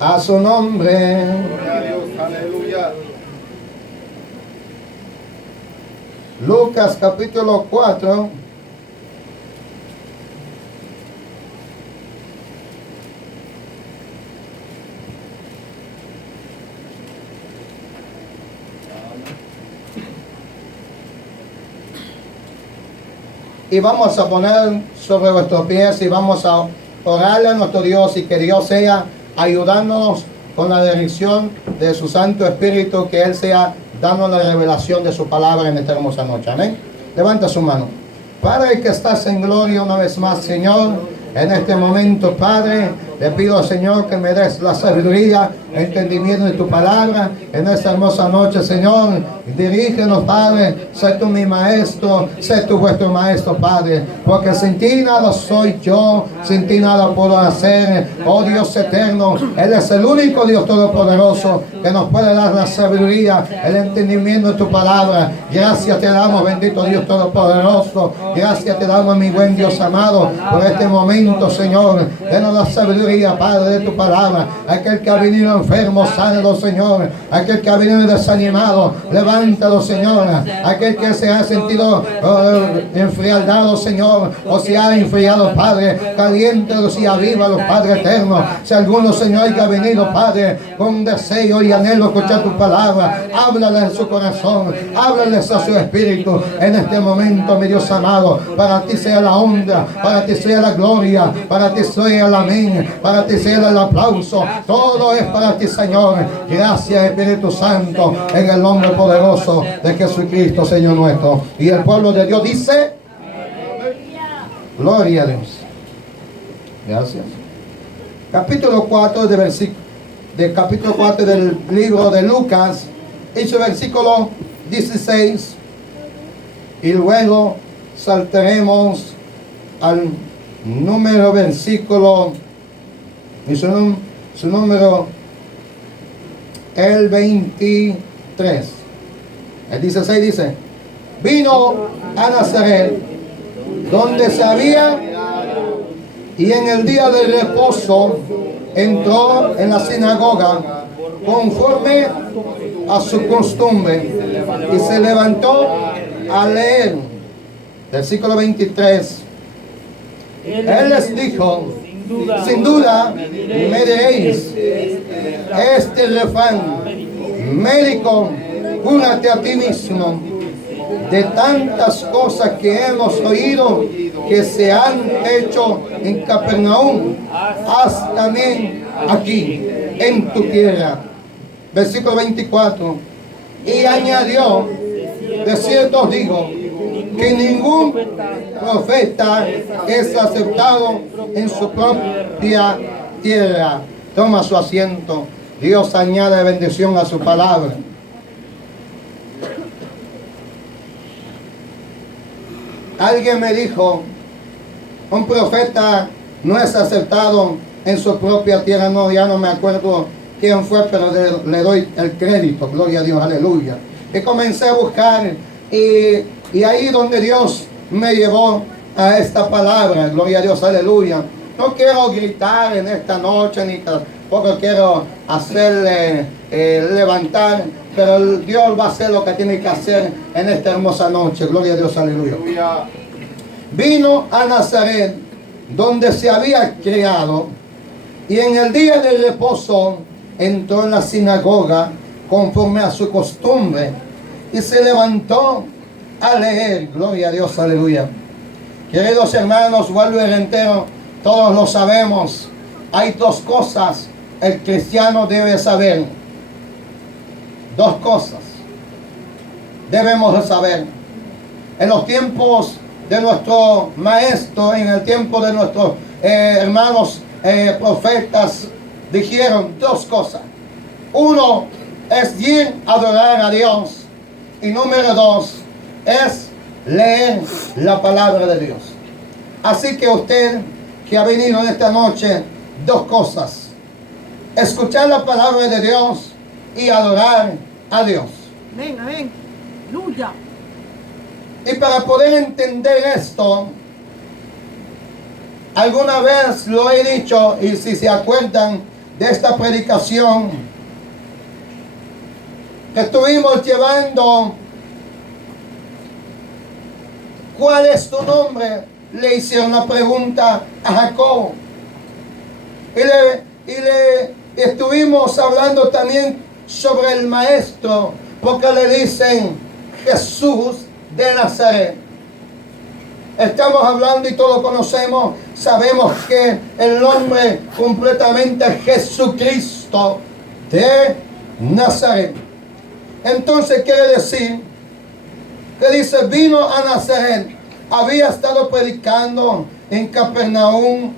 A su nombre. Gloria a Dios, aleluya. Lucas capítulo 4. Y vamos a poner sobre vuestros pies y vamos a orarle a nuestro Dios y que Dios sea ayudándonos con la dirección de su Santo Espíritu, que Él sea dándonos la revelación de su palabra en esta hermosa noche. Amén. Levanta su mano. Padre que estás en gloria una vez más, Señor, en este momento, Padre, le pido, Señor, que me des la sabiduría, entendimiento de tu palabra en esta hermosa noche, Señor. Dirígenos, Padre, sé tú mi maestro, sé tú vuestro maestro, Padre, porque sin ti nada soy yo, sin ti nada puedo hacer. Oh Dios eterno, Él es el único Dios todopoderoso que nos puede dar la sabiduría, el entendimiento de tu palabra. Gracias te damos, bendito Dios todopoderoso. Gracias te damos, mi buen Dios amado, por este momento, Señor. Denos la sabiduría, Padre, de tu palabra. Aquel que ha venido enfermo, sánalo, Señor. Aquel que ha venido desanimado, levántalo, Señor. Aquel que se ha sentido enfrialdado, Señor, o se ha enfriado, Padre, caliéntalos y avívalos, Padre eterno. Si alguno, Señor, que ha venido, Padre, con deseo y anhelo escuchar tu palabra, háblale en su corazón, háblales a su espíritu en este momento, mi Dios amado. Para ti sea la honra, para ti sea la gloria, para ti sea el amén, para ti sea el aplauso. Todo es para ti, Señor. Gracias, Espíritu Santo, en el nombre poderoso de Jesucristo, Señor nuestro. Y el pueblo de Dios dice: gloria a Dios. Gracias. Capítulo 4 capítulo 4 del libro de Lucas, y su versículo 16, y luego saltaremos al número versículo, y su número, el 23. El 16 dice: vino a Nazaret, donde se había, y en el día del reposo entró en la sinagoga conforme a su costumbre y se levantó a leer. Versículo 23. Él les dijo: sin duda me diréis, este refrán: médico, cúrate a ti mismo. De tantas cosas que hemos oído que se han hecho en Capernaum, haz también aquí, en tu tierra. Versículo 24. Y añadió: de cierto os digo, que ningún profeta es aceptado en su propia tierra. Toma su asiento. Dios añade bendición a su palabra. Alguien me dijo: un profeta no es aceptado en su propia tierra. No, ya no me acuerdo quién fue, pero le doy el crédito. Gloria a Dios, aleluya. Y comencé a buscar y ahí donde Dios me llevó a esta palabra, gloria a Dios, aleluya. No quiero gritar en esta noche, ni tampoco quiero hacerle levantar, pero Dios va a hacer lo que tiene que hacer en esta hermosa noche, gloria a Dios, aleluya. Vino a Nazaret, donde se había criado, y en el día del reposo entró en la sinagoga conforme a su costumbre y se levantó a leer. Gloria a Dios, aleluya. Queridos hermanos, vuelvo el entero, todos lo sabemos. Hay dos cosas el cristiano debe saber. Dos cosas debemos de saber. En los tiempos de nuestro maestro, en el tiempo de nuestros hermanos profetas, dijeron dos cosas. Uno es ir a adorar a Dios, y número dos es leer la palabra de Dios. Así que usted que ha venido en esta noche, dos cosas: escuchar la palabra de Dios y adorar a Dios. Amén, amén. Aleluya. Y para poder entender esto, alguna vez lo he dicho, y si se acuerdan de esta predicación que estuvimos llevando, ¿cuál es tu nombre? Le hicieron una pregunta a Jacob. Y le estuvimos hablando también sobre el maestro, porque le dicen Jesús de Nazaret. Estamos hablando y todos conocemos, sabemos que el nombre completamente es Jesucristo de Nazaret. Entonces quiere decir que dice, vino a Nazaret, había estado predicando en Capernaum,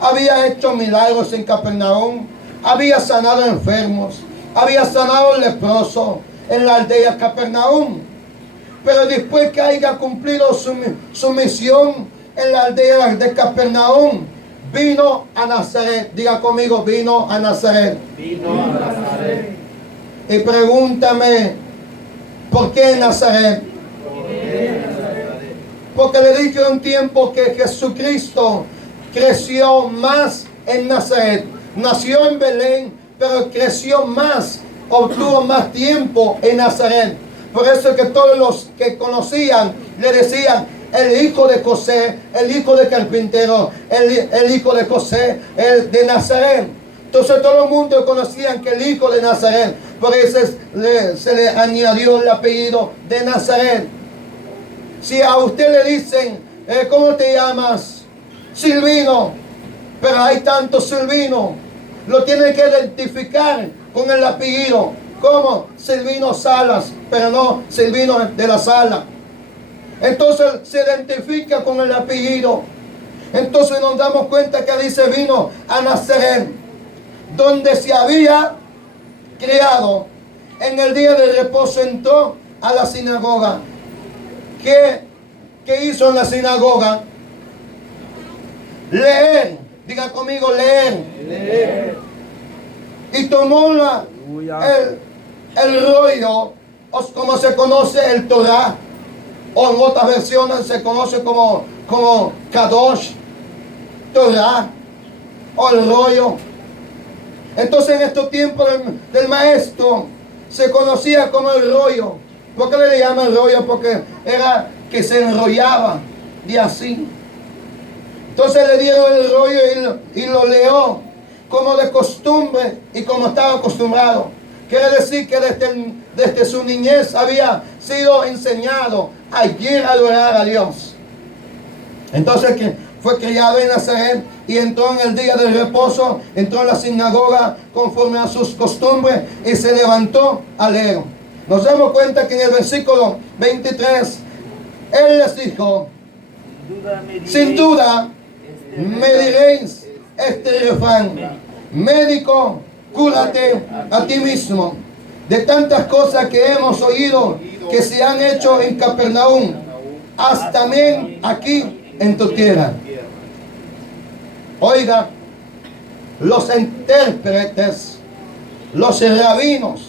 había hecho milagros en Capernaum, había sanado enfermos, había sanado leprosos en la aldea Capernaum. Pero después que haya cumplido su misión en la aldea de Capernaum, vino a Nazaret. Diga conmigo, vino a Nazaret. Vino a Nazaret. Y pregúntame, ¿por qué en Nazaret? Porque le dije un tiempo que Jesucristo creció más en Nazaret. Nació en Belén, pero creció más, obtuvo más tiempo en Nazaret. Por eso es que todos los que conocían le decían el hijo de José, el hijo de carpintero, el hijo de José, el de Nazaret. Entonces todo el mundo conocían que el hijo de Nazaret, por eso se le añadió el apellido de Nazaret. Si a usted le dicen, ¿cómo te llamas? Silvino, pero hay tantos Silvinos, lo tiene que identificar con el apellido. ¿Cómo? Silvino Salas, pero no Silvino de la Sala. Entonces se identifica con el apellido. Entonces nos damos cuenta que dice vino a Nazaret, donde se había criado. En el día de reposo entró a la sinagoga. ¿Qué hizo en la sinagoga? Leer. Diga conmigo, leer. Leer. Y tomó el rollo, o como se conoce el Torah, o en otras versiones se conoce como Kadosh, Torah, o el rollo. Entonces en estos tiempos del maestro se conocía como el rollo. ¿Por qué le llaman rollo? Porque era que se enrollaba y así. Entonces le dieron el rollo y lo leyó como de costumbre y como estaba acostumbrado. Quiere decir que desde su niñez había sido enseñado a ir a adorar a Dios. Entonces que fue criado en Nazaret y entró en el día del reposo, entró en la sinagoga conforme a sus costumbres y se levantó a leer. Nos damos cuenta que en el versículo 23, Él les dijo, sin duda me diréis este refrán, médico, cúrate a ti mismo. De tantas cosas que hemos oído que se han hecho en Capernaum, haz también aquí en tu tierra. Oiga, los intérpretes, los rabinos,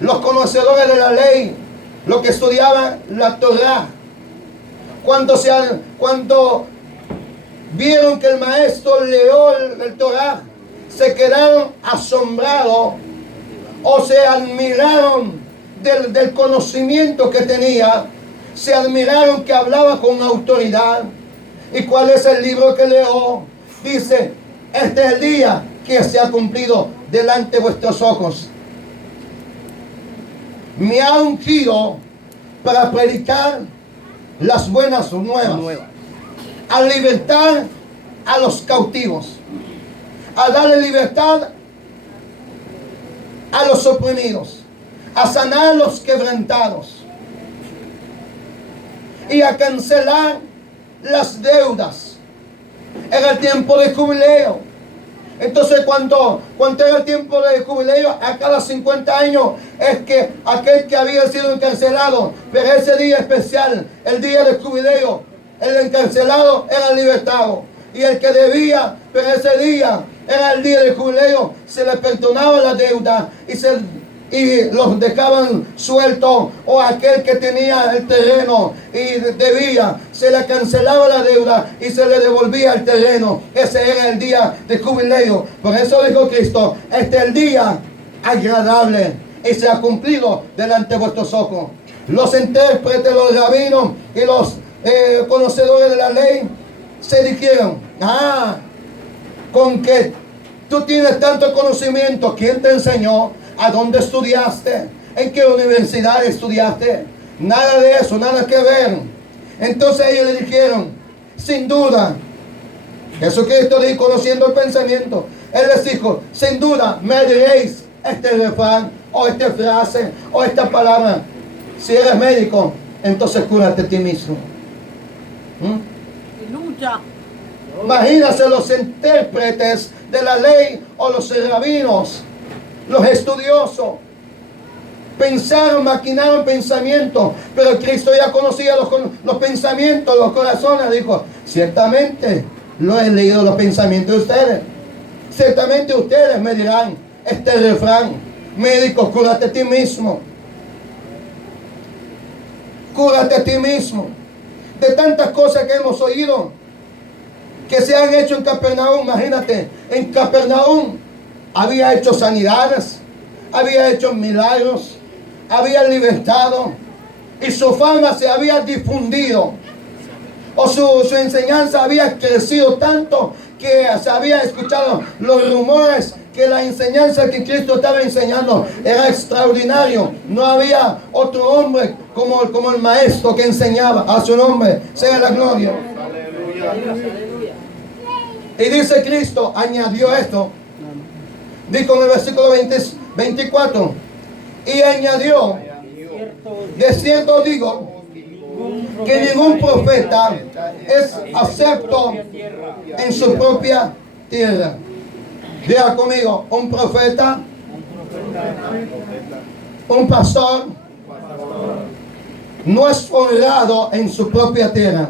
los conocedores de la ley, los que estudiaban la Torah, cuando vieron que el maestro leyó el Torah, se quedaron asombrados o se admiraron del conocimiento que tenía, se admiraron que hablaba con autoridad. ¿Y cuál es el libro que leyó? Dice, este es el día que se ha cumplido delante de vuestros ojos. Me ha ungido para predicar las buenas nuevas, a libertar a los cautivos, a darle libertad a los oprimidos, a sanar a los quebrantados y a cancelar las deudas. Era el tiempo de jubileo. Entonces cuando era el tiempo de jubileo, a cada 50 años, es que aquel que había sido encarcelado, pero ese día especial, el día de jubileo, el encarcelado era libertado. Y el que debía, pero ese día era el día de jubileo, se le perdonaba la deuda y y los dejaban sueltos, o aquel que tenía el terreno y debía, se le cancelaba la deuda y se le devolvía el terreno. Ese era el día de jubileo. Por eso dijo Cristo: este es el día agradable y se ha cumplido delante de vuestros ojos. Los intérpretes, los rabinos y los conocedores de la ley se dijeron: con que tú tienes tanto conocimiento, ¿quién te enseñó? ¿A dónde estudiaste? ¿En qué universidad estudiaste? Nada de eso, nada que ver. Entonces ellos le dijeron: sin duda, Jesucristo dijo, conociendo el pensamiento, Él les dijo: sin duda me diréis este refrán, o esta frase, o esta palabra. Si eres médico, entonces cúrate a ti mismo. Lucha. Imagínense los intérpretes de la ley o los rabinos, los estudiosos. Pensaron, maquinaron pensamientos, pero Cristo ya conocía los pensamientos, los corazones. Dijo: ciertamente lo he leído los pensamientos de ustedes. Ciertamente ustedes me dirán este refrán: médico, cúrate a ti mismo. Cúrate a ti mismo. De tantas cosas que hemos oído que se han hecho en Capernaum. Imagínate, en Capernaum había hecho sanidades, había hecho milagros, había libertado, y su fama se había difundido, o su enseñanza había crecido tanto que se había escuchado los rumores que la enseñanza que Cristo estaba enseñando era extraordinario. No había otro hombre como el maestro que enseñaba. A su nombre sea la gloria. Y dice Cristo, añadió esto, dijo en el versículo 24, y añadió: de cierto digo que ningún profeta es acepto en su propia tierra. Diga conmigo: un profeta, un pastor, no es honrado en su propia tierra.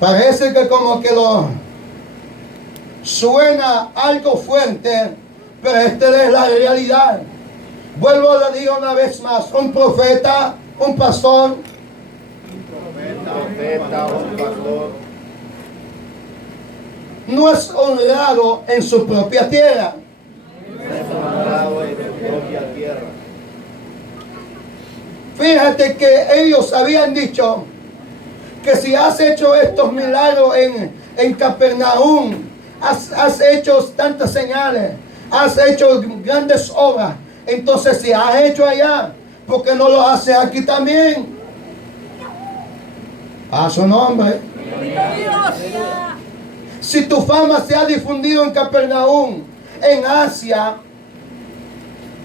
Parece que como que lo suena algo fuerte, pero esta es la realidad. Vuelvo a decir una vez más: un profeta, un pastor, un pastor, no es honrado en su propia tierra. Fíjate que ellos habían dicho que si has hecho estos milagros en Capernaum, has hecho tantas señales, has hecho grandes obras, entonces si has hecho allá, ¿por qué no lo haces aquí también? A su nombre. Si tu fama se ha difundido en Capernaum, en Asia,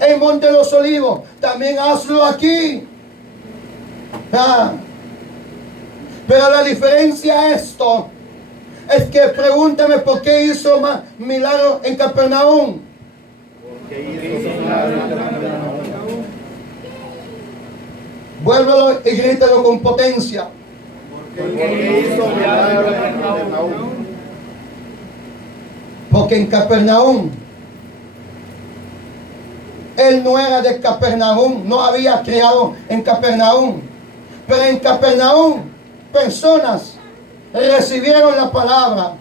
en Monte de los Olivos, también hazlo aquí. Pero la diferencia esto es que pregúntame por qué hizo más milagros en Capernaum. Vuélvelo y grítalo con potencia. Porque en Capernaum, él no era de Capernaum, no había criado en Capernaum. Pero en Capernaum, personas recibieron la palabra,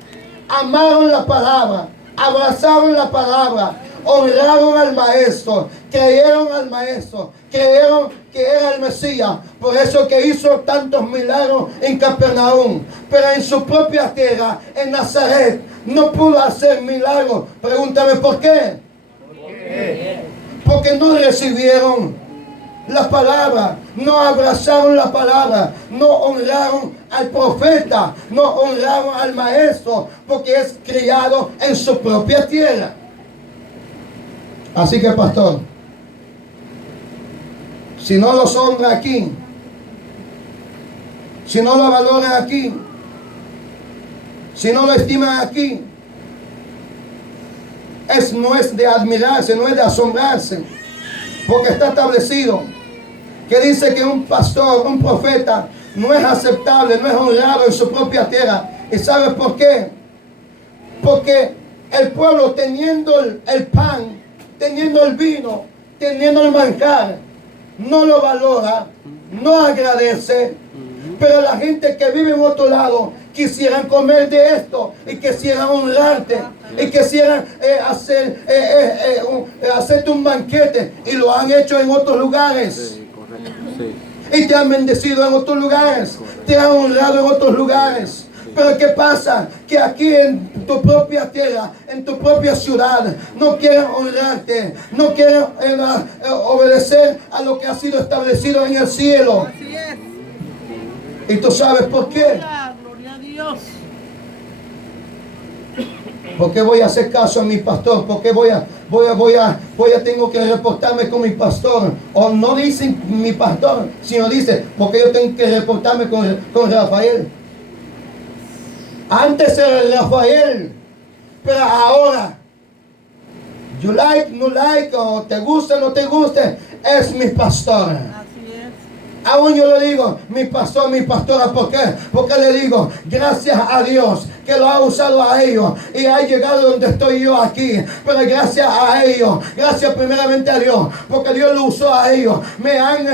amaron la palabra, abrazaron la palabra, honraron al maestro, creyeron al maestro, creyeron que era el Mesías. Por eso que hizo tantos milagros en Capernaum. Pero en su propia tierra, en Nazaret, no pudo hacer milagros. Pregúntame por qué. Porque no recibieron la palabra, no abrazaron la palabra, no honraron al profeta, no honraron al maestro, porque es criado en su propia tierra. Así que, pastor, si no los honra aquí, si no lo valoran aquí, si no lo estiman aquí, no es de admirarse, no es de asombrarse, porque está establecido que dice que un pastor, un profeta, no es aceptable, no es honrado en su propia tierra. ¿Y sabes por qué? Porque el pueblo, teniendo el pan teniendo el vino, teniendo el manjar, no lo valora, no agradece. Pero la gente que vive en otro lado quisieran comer de esto y quisieran honrarte y quisieran hacerte un banquete, y lo han hecho en otros lugares. Sí, correcto. Sí. Y te han bendecido en otros lugares, te han honrado en otros lugares. Pero ¿qué pasa? Que aquí en tu propia tierra, en tu propia ciudad, no quieren honrarte, no quieren obedecer a lo que ha sido establecido en el cielo. Así es. ¿Y tú sabes por qué? Gloria a Dios. ¿Por qué voy a hacer caso a mi pastor? ¿Por qué tengo que reportarme con mi pastor? O no dice mi pastor, sino dice, porque yo tengo que reportarme con Rafael. Antes era Rafael, pero ahora, you like, no like, o te gusta, no te gusta, es mi pastor. Así es. Aún yo le digo, mi pastor, mi pastora, ¿por qué? Porque le digo, gracias a Dios que lo ha usado a ellos y ha llegado donde estoy yo aquí. Pero gracias a ellos, gracias primeramente a Dios, porque Dios lo usó a ellos. Me han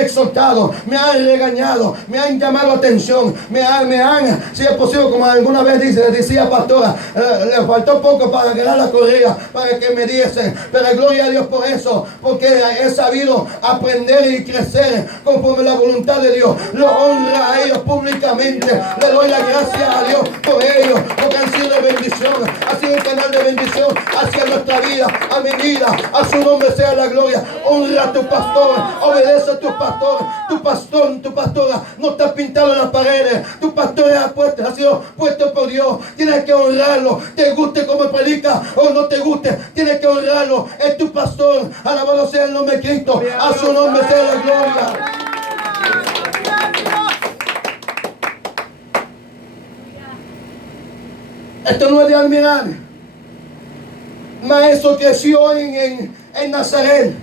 exhortado, me han regañado, me han llamado atención, me han, si es posible, como alguna vez decía pastora, le faltó poco para ganar la corrida, para que me diese. Pero gloria a Dios por eso, porque he sabido aprender y crecer conforme la voluntad de Dios. Lo honra a ellos públicamente. Le doy la gracia a Dios por ellos, porque han sido de bendición, ha sido un canal de bendición hacia nuestra vida, a mi vida. A su nombre sea la gloria. Honra a tu pastor, obedece a tu pastor. Tu pastor, tu pastora no está pintado en las paredes. Tu pastor ha sido puesto por Dios. Tienes que honrarlo, te guste como predica o no te guste, tienes que honrarlo. Es tu pastor. Alabado sea el nombre de Cristo. A su nombre sea la gloria. Esto no es de admirar. Maestro creció en Nazaret,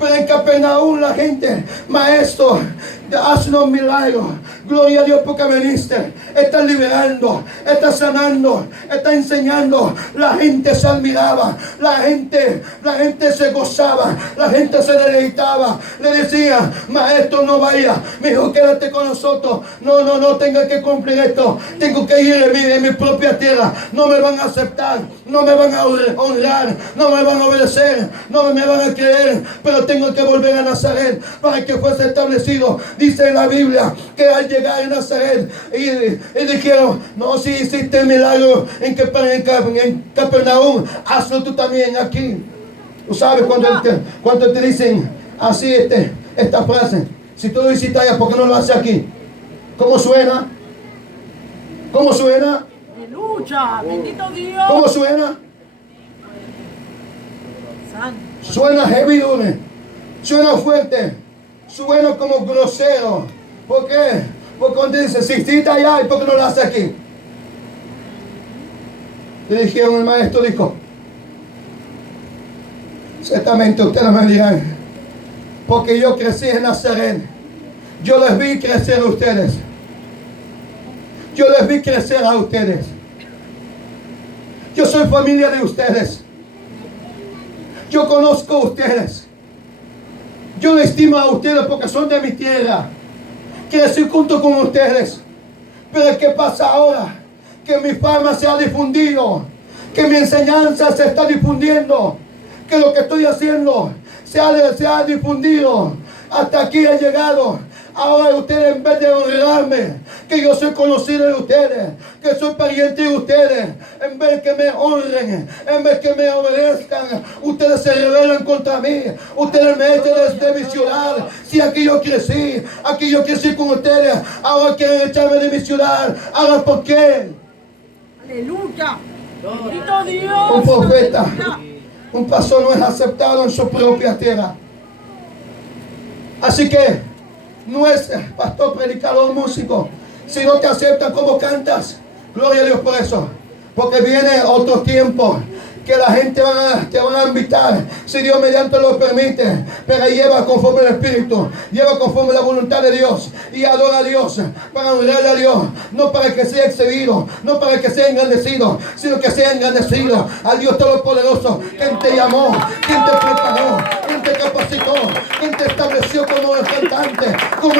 pero en Capernaum la gente, maestro, haz unos milagros. Gloria a Dios porque viniste. Está liberando, está sanando, está enseñando. La gente se admiraba, la gente se gozaba, la gente se deleitaba. Le decía, maestro, no vaya, mi hijo, quédate con nosotros. No tengo que cumplir esto. Tengo que ir en mi propia tierra. No me van a aceptar, no me van a honrar, no me van a obedecer, no me van a creer. Pero tengo que volver a Nazaret para que fuese establecido. Dice la Biblia que al llegar a Nazaret y dijeron, no, si hiciste milagro en Capernaum, hazlo tú también aquí. Tú sabes cuando te dicen así esta frase, si tú lo hiciste allá, ¿por qué no lo haces aquí? ¿Cómo suena? ¿Cómo suena? Aleluya, bendito Dios. ¿Cómo suena? Santo. Suena heavy, dude. Suena fuerte, suena como grosero. ¿Por qué? Porque cuando dice, si está allá, ¿y por qué no lo hace aquí? Le dijeron, el maestro dijo, ciertamente ustedes me dirán, porque yo crecí en Nazaret, yo les vi crecer a ustedes, yo les vi crecer a ustedes, yo soy familia de ustedes, yo conozco a ustedes. Yo les estimo a ustedes porque son de mi tierra. Crecí junto con ustedes. Pero ¿qué pasa ahora? Que mi fama se ha difundido. Que mi enseñanza se está difundiendo. Que lo que estoy haciendo se ha difundido. Hasta aquí he llegado. Ahora ustedes, en vez de honrarme, que yo soy conocido de ustedes, que soy pariente de ustedes, en vez que me honren, en vez que me obedezcan, ustedes se rebelan contra mí. Ustedes me echan desde mi ciudad. Si aquí yo crecí con ustedes, ahora quieren echarme de mi ciudad. Ahora, ¿por qué? Aleluya. Bendito Dios. Un profeta, Aleluya. un pastor no es aceptado en su propia tierra. Así que no es pastor, predicador, músico. Si no te aceptan como cantas, gloria a Dios por eso. Porque viene otro tiempo que la gente te van a invitar, si Dios mediante lo permite, pero lleva conforme el Espíritu, lleva conforme la voluntad de Dios y adora a Dios, para honrarle a Dios, no para que sea exhibido, no para que sea engrandecido, sino que sea engrandecido al Dios Todopoderoso, quien te llamó, quien te preparó, quien te capacitó, quien te estableció como cantante, como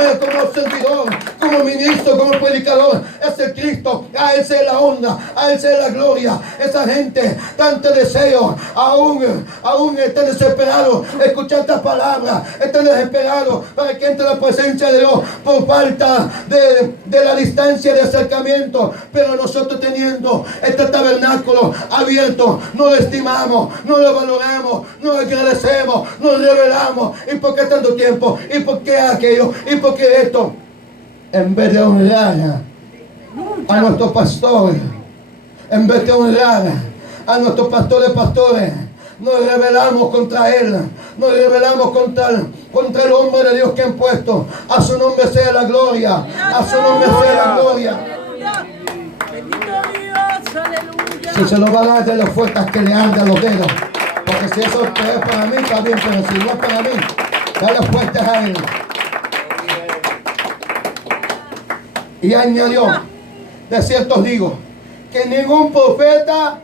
servidor, como ministro, como predicador. Es el Cristo, a Él sea la honra, a Él sea la gloria. Esa gente, tanto deseo, aún están desesperados, escuchar estas palabras, están desesperados para que entre la presencia de Dios por falta de la distancia de acercamiento. Pero nosotros teniendo este tabernáculo abierto, no lo estimamos, no lo valoramos, no lo agradecemos, nos revelamos. ¿Y por qué tanto tiempo? ¿Y por qué aquello? ¿Y por qué esto? En vez de honrar a nuestro pastor, en vez de honrar a nuestros pastores, nos rebelamos contra él, nos rebelamos contra el hombre de Dios que han puesto. A su nombre sea la gloria, a su nombre sea la gloria. Bendito Dios, aleluya. Si se lo va a dar de las fuerzas que le ardan los dedos, porque si eso es para mí está bien, pero si no es para mí, dale fuerzas a él. Y añadió: de cierto os digo que ningún profeta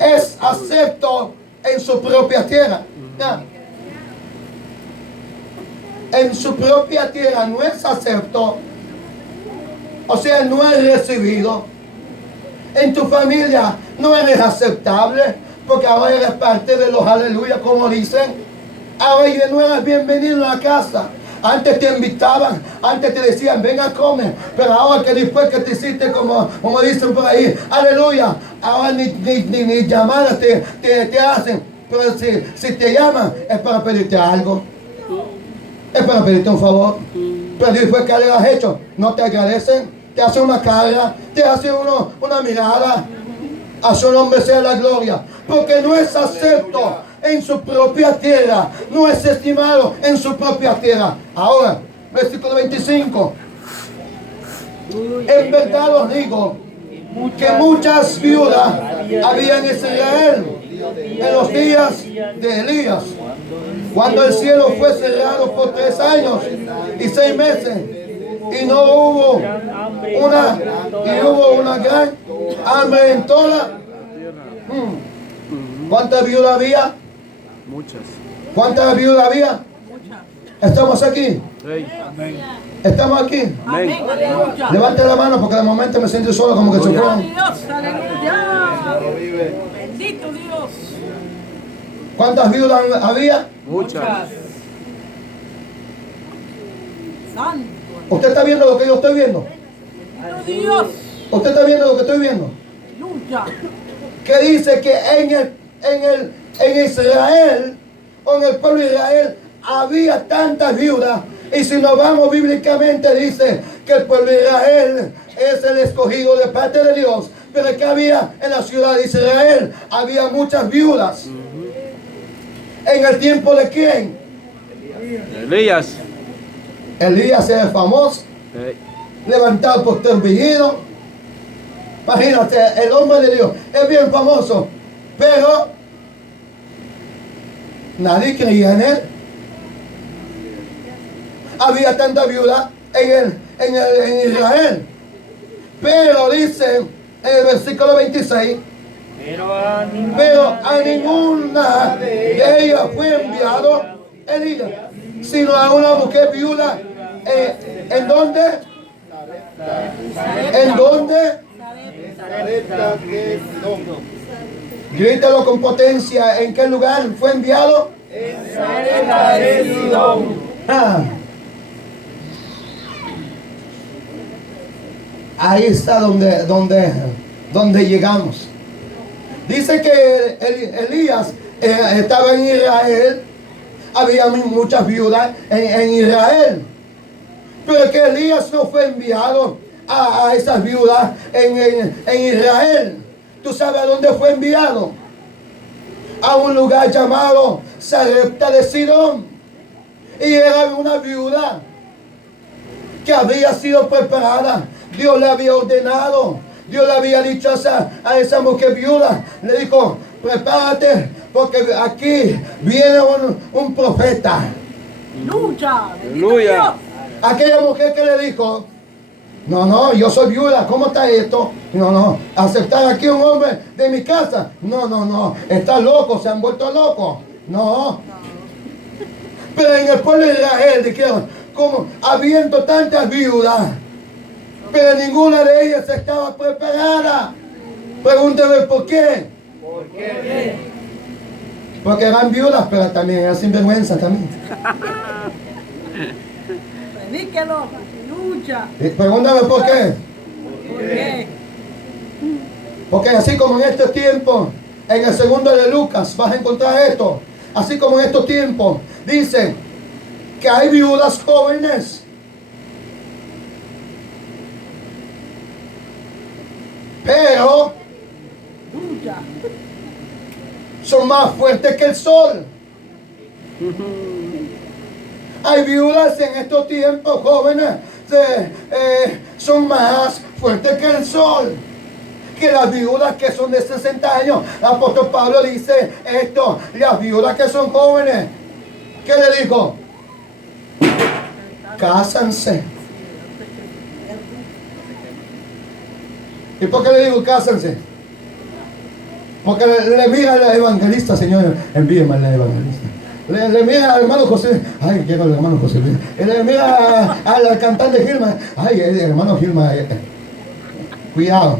es acepto en su propia tierra. Ya. En su propia tierra no es acepto, o sea, no es recibido. En tu familia no eres aceptable, porque ahora eres parte de los aleluya, como dicen. Ahora ya no eres bienvenido a la casa. Antes te invitaban, antes te decían, venga a comer, pero ahora que después que te hiciste como dicen por ahí, aleluya, ahora ni llamadas te hacen. Pero si te llaman, es para pedirte algo, es para pedirte un favor. Pero después que le has hecho, no te agradecen, te hacen una cara, te hacen una mirada. A su nombre sea la gloria, porque no es acepto en su propia tierra, no es estimado en su propia tierra. Ahora, versículo 25. En verdad os digo que muchas viudas había en Israel en los días de Elías, cuando el cielo fue cerrado por 3 años y 6 meses, y no hubo una gran hambre en toda. ¿Cuántas viudas había? Muchas. ¿Cuántas viudas había? ¿Estamos aquí? ¿Estamos aquí? Amén, aleluya. Levante la mano porque de momento me siento solo, como que se Gloria a fueron. Dios, aleluya. Bendito Dios. ¿Cuántas viudas había? Muchas. Santo. ¿Usted está viendo lo que yo estoy viendo? Bendito Dios. ¿Usted está viendo lo que estoy viendo? Aleluya. Que dice que en Israel, o en el pueblo de Israel, había tantas viudas. Y si nos vamos bíblicamente, dice que el pueblo de Israel es el escogido de parte de Dios. Pero que había en la ciudad de Israel, había muchas viudas. ¿En el tiempo de quién? Elías. Elías es famoso, levantado por torbellino. Imagínate, el hombre de Dios es bien famoso, pero nadie creía en él. Había tanta viuda en Israel, pero dice en el versículo 26, pero a ninguna de ellas fue enviado Elías, sino a una mujer viuda. ¿En dónde? ¿En dónde? Grítalo con potencia. ¿En qué lugar fue enviado? En Sarepta de Sidón. Ahí está donde llegamos. Dice que Elías estaba en Israel. Había muchas viudas en Israel. Pero que Elías no fue enviado a esas viudas en Israel. ¿Tú sabes a dónde fue enviado? A un lugar llamado Sarepta de Sidón. Y era una viuda que había sido preparada. Dios le había ordenado Dios le había dicho a esa mujer viuda, le dijo, prepárate, porque aquí viene un profeta. Aleluya. Bendito Aleluya. Dios. Aquella mujer que le dijo, no, yo soy viuda, ¿cómo está esto? No, aceptar aquí un hombre de mi casa. No, está loco, se han vuelto locos. No. Pero en el pueblo de Israel dijeron, como habiendo tantas viudas, pero ninguna de ellas estaba preparada. Pregúntame por qué. ¿Por qué? Porque eran viudas, pero también eran sinvergüenza también. Predíquelo. Aleluya. Pregúntame por qué. ¿Por qué? Porque así como en estos tiempos, en el segundo de Lucas, vas a encontrar esto. Así como en estos tiempos, dice que hay viudas jóvenes. Pero Aleluya. son más fuertes que el sol. Hay viudas en estos tiempos jóvenes, son más fuertes que el sol. Que las viudas que son de 60 años. El apóstol Pablo dice esto, las viudas que son jóvenes. ¿Qué le dijo? Cásanse. ¿Y por qué le digo cásanse? Porque le mira al evangelista, Señor, envíeme al evangelista. Le mira al hermano José, ay, quiero al hermano José. Le mira al cantante Gilma, ay, el hermano Gilma, cuidado.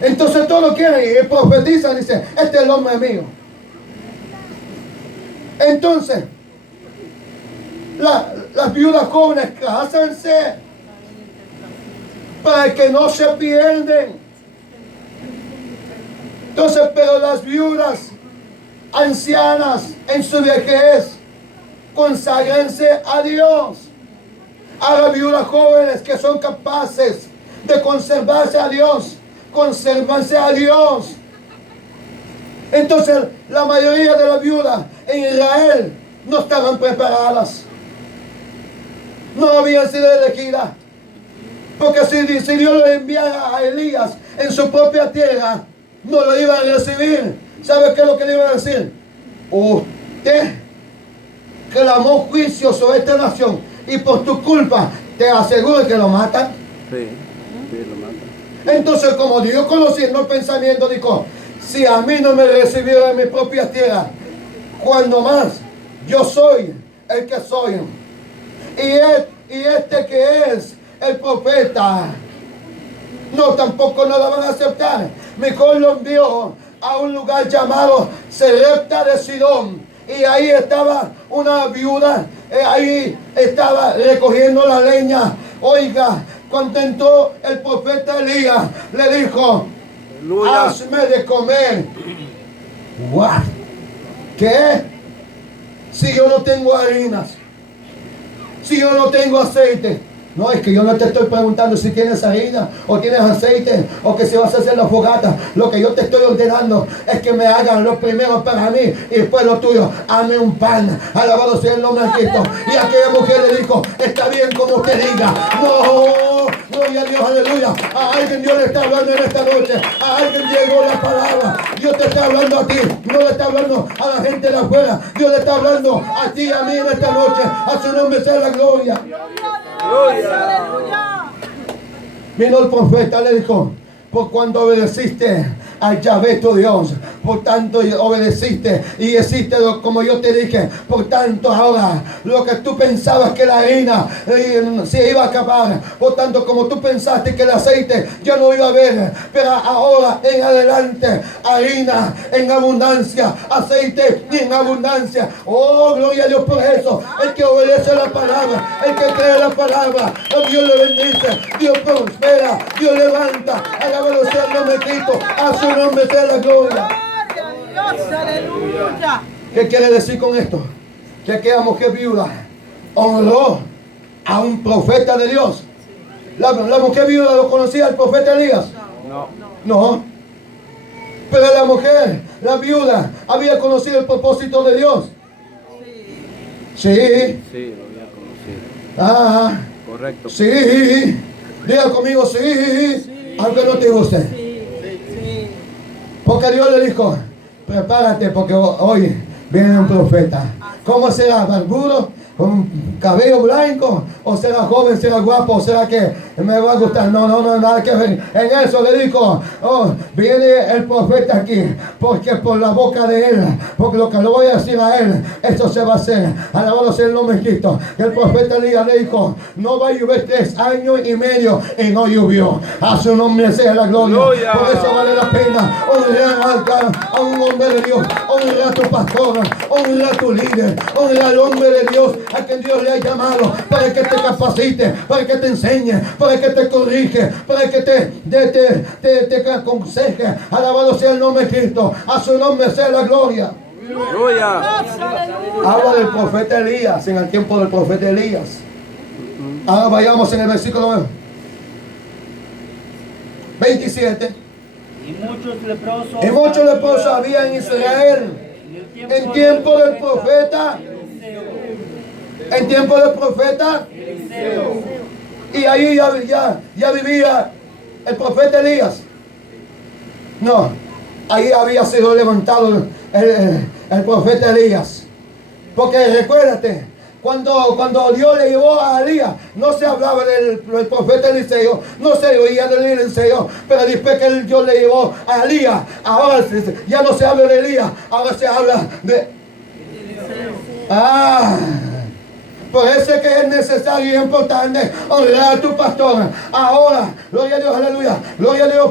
Entonces todo lo que profetiza, dice, este es el hombre mío. Entonces, las viudas jóvenes cásense para que no se pierden. Entonces, pero las viudas ancianas en su vejez, conságrense a Dios. A las viudas jóvenes que son capaces de conservarse a Dios, conservarse a Dios. Entonces, la mayoría de las viudas en Israel no estaban preparadas. No habían sido elegidas. Porque si Dios lo enviara a Elías en su propia tierra, no lo iban a recibir. ¿Sabe qué es lo que le iban a decir? Usted clamó juicio sobre esta nación y por tu culpa te aseguro que lo matan. Sí, lo matan. Entonces, como Dios conociendo el pensamiento, dijo, si a mí no me recibieron en mi propia tierra, cuando más yo soy el que soy. Y este que es el profeta, no, tampoco no la van a aceptar. Mejor lo envió a un lugar llamado Sarepta de Sidón. Y ahí estaba una viuda, ahí estaba recogiendo la leña. Oiga, cuando entró el profeta Elías, le dijo, Aleluya. hazme de comer. What? ¿Qué? Si yo no tengo harinas, si yo no tengo aceite. No, es que yo no te estoy preguntando si tienes harina o tienes aceite o que si vas a hacer la fogata. Lo que yo te estoy ordenando es que me hagan lo primero para mí y después lo tuyo. Hazme un pan. Alabado sea el nombre de Cristo. Y aquella mujer le dijo, está bien como usted diga. No, gloria a Dios, aleluya. A alguien Dios le está hablando en esta noche. A alguien llegó la palabra. Dios te está hablando a ti. No le está hablando a la gente de afuera. Dios le está hablando a ti y a mí en esta noche. A su nombre sea la gloria. Aleluya. Vino el profeta, le dijo, por cuando obedeciste a Yahvé tu Dios, por tanto obedeciste y hiciste como yo te dije, por tanto ahora lo que tú pensabas que la harina se iba a acabar, por tanto como tú pensaste que el aceite ya no iba a haber, pero ahora en adelante harina en abundancia, aceite en abundancia. Oh, gloria a Dios por eso. El que obedece la palabra, el que cree la palabra, Dios le bendice, Dios prospera, Dios levanta. Alabado sea el nombre de Cristo, a su nombre sea la gloria. Gloria a Dios. Aleluya. ¿Qué quiere decir con esto? Que aquella mujer viuda honró a un profeta de Dios. La mujer viuda lo conocía al profeta Elías. No. Pero la mujer, la viuda, había conocido el propósito de Dios. Sí. Sí, lo había conocido. Ah, Correcto. sí. Diga conmigo, sí, aunque no te guste. Sí. Porque Dios le dijo, prepárate porque hoy viene un profeta. ¿Cómo será? ¿Barbudo? ¿Con cabello blanco? ¿O será joven? ¿Será guapo? ¿O será que me va a gustar? No, nada que ver. En eso le dijo, viene el profeta aquí, porque por la boca de él, porque lo que le voy a decir a él, eso se va a hacer. Alabado sea el nombre de Cristo. El profeta Elías le dijo, no va a llover 3 años y medio, y no llovió. A su nombre sea la gloria. Por eso vale la pena honrar a un hombre de Dios, honrar a tu pastor, honrar a tu líder, honrar al hombre de Dios, a quien Dios le ha llamado, para que te capacite, para que te enseñe, para que te corrige, para que te aconseje. Alabado sea el nombre de Cristo. A su nombre sea la gloria. Aleluya. Habla del profeta Elías, en el tiempo del profeta Elías. Ahora vayamos en el versículo 27. Y muchos leprosos Había en Israel en tiempo del profeta. En tiempo del profeta. Y ahí ya vivía el profeta Elías. No, ahí había sido levantado el profeta Elías. Porque recuérdate, cuando Dios le llevó a Elías, no se hablaba del profeta Eliseo, no se oía del Eliseo, pero después que Dios le llevó a Elías, ahora ya no se habla de Elías, ahora se habla de... Por eso es que es necesario y importante honrar a tu pastor. Ahora, gloria a Dios, aleluya, gloria a Dios.